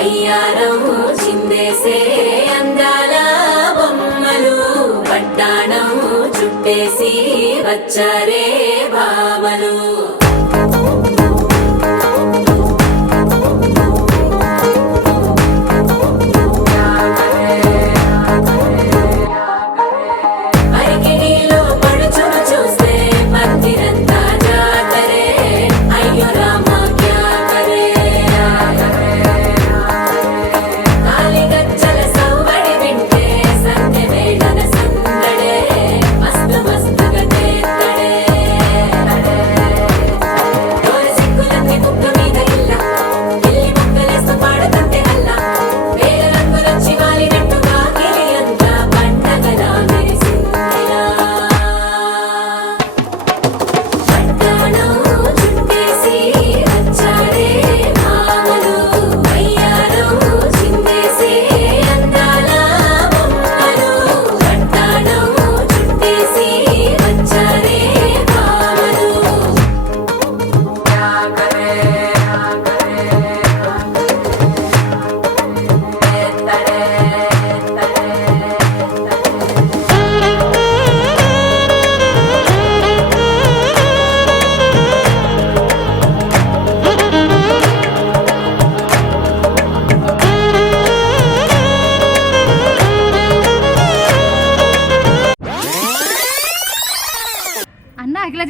వయ్యారం చిందేసే అందాల బొమ్మలు పట్టాణం చుట్టేసి వచ్చారే భామలు.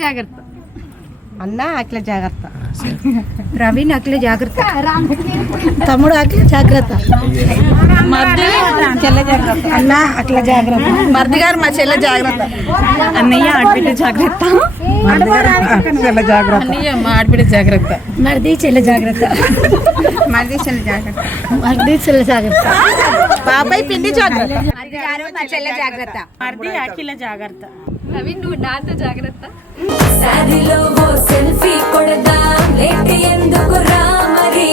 జాగ్రత్త అన్న అట్ల జాగ్రత్త, ప్రవీణ్ అట్ల జాగ్రత్త, తమ్ముడు అట్ల జాగ్రత్త, మర్ది చెల్ల జాగ్రత్త, అన్న అట్ల జాగ్రత్త, మర్ది గారు మా చెల్ల జాగ్రత్త, అన్నయ్య ఆడబిడ్డ జాగ్రత్త, చెల్ల జాగ్రత్త, అన్నయ్య మా ఆడబిడ్డ జాగ్రత్త, మర్ది చెల్ల జాగ్రత్త, మర్ది చెల్ల జాగ్రత్త, మర్ది చెల్ల జాగ్రత్త, బాబాయ్ పిండి జాగ్రత్త, చెల్ల జాగ్రత్త, మర్ది అఖిల జాగ్రత్త, ప్రవీణ్ నువ్వు నాతో జాగ్రత్త. సారీలో ఓ సెల్ఫీ కొడదాం లేట్ ఎందుకు రా మరి